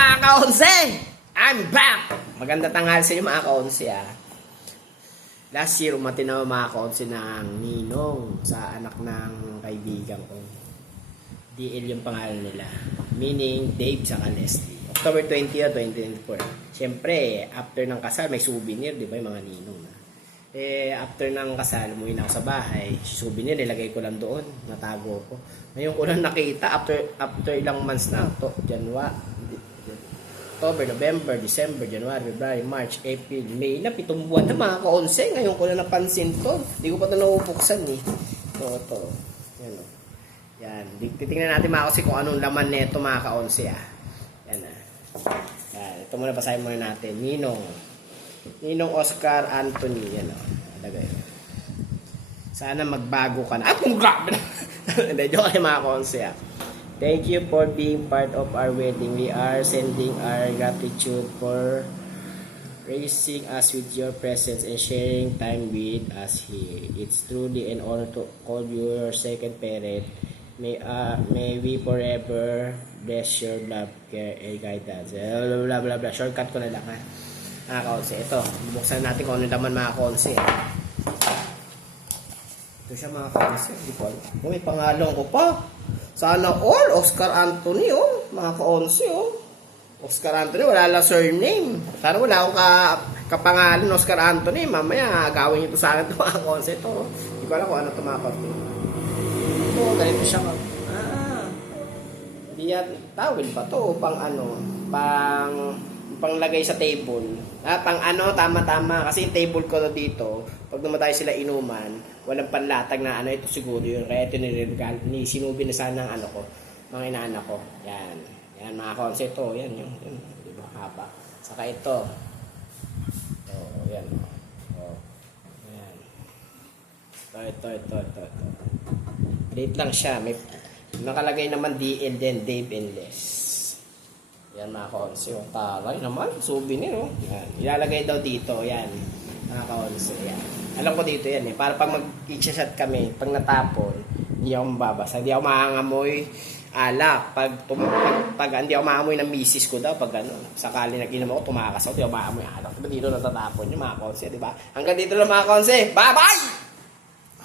mga kaonse! I'm back! Maganda tanghal sa inyo mga kaonse ah. Last year, umati na mga kaonse ng ninong sa anak ng kaibigan ko. DL yung pangalan nila. Meaning, Dave sa Leslie. October 20 o 2024. Siyempre, after ng kasal, may souvenir, di ba, yung mga ninong na. Eh, after ng kasal, umuwi na ako sa bahay. Souvenir, nilagay ko lang doon. Natago ko. Ngayon ko lang nakita, after after ilang months na, to, January, October, November, December, January, February, March, April, May na, pitong buwan na mga ka-11. Ngayon ko lang napansin to. Hindi ko pa ito nabubuksan eh. Ito, ito. Yan o. Yan. Di- Titingnan natin mga kasi kung anong laman nito mga ka-11 ah. Yan ah. Yan. Ito muna basahin muna natin. Ninong. Ninong Oscar Anthony. Yan o. Lagay. Sana magbago ka na. Ah, kung grabe na. Hindi, joke lang mga ka-11 ah. Thank you for being part of our wedding. We are sending our gratitude for raising us with your presence and sharing time with us here. It's truly an honor to call you your second parent. May, uh, may we forever bless your love, care, and guidance. Eh, Blah, blah, blah, blah. Shortcut ko na lang ha. Mga kaonse. Ito, bubuksan natin kung ano laman mga kaonse. Ito siya mga kaonse. Di ko alam. Oh, may pangalan ko pa. Sana all, Oscar Anthony, oh. Mga ka-11, oh. Oscar Anthony, wala lang surname. Sana wala akong ka, kapangalan Oscar Anthony. Mamaya, gawin niyo to sa akin ito mga ka-11 ito. Hindi ko alam kung ano ito mga ka Ito, ganito siya. Ah. Hindi yan, tawil ba to? Pang ano? Pang panglagay sa table. Ah, pang ano, tama-tama. Kasi yung table ko dito, pag namatay sila inuman, walang panlatag na ano, ito siguro yun. Kaya ito niliregal, ni sinubi na sana ng ano ko, mga inaanak ko. Yan. Yan, mga konse ito. Yan, yung, yun. Di ba, haba. Saka ito. Ito, yan. Oh. Yan. Ito, ito, ito, ito, ito. Date lang siya. May nakalagay naman DL din, Dave and Les. Yan mga kaonsi. O, taray naman. Souvenir, oh. Yan. Ilalagay daw dito. Yan. Mga kaonsi. Yan. Alam ko dito yan eh. Para pag mag-shot kami, pag natapon, hindi ako mababasa. Hindi ako maangamoy alak. Pag, tum- pag, pag hindi ako maamoy ng misis ko daw, pag ano, sakali nag-inom ako, tumakas ako, hindi ako maamoy alak. Diba dito natatapon yung mga konse, di ba? Hanggang dito lang mga konse. Bye-bye!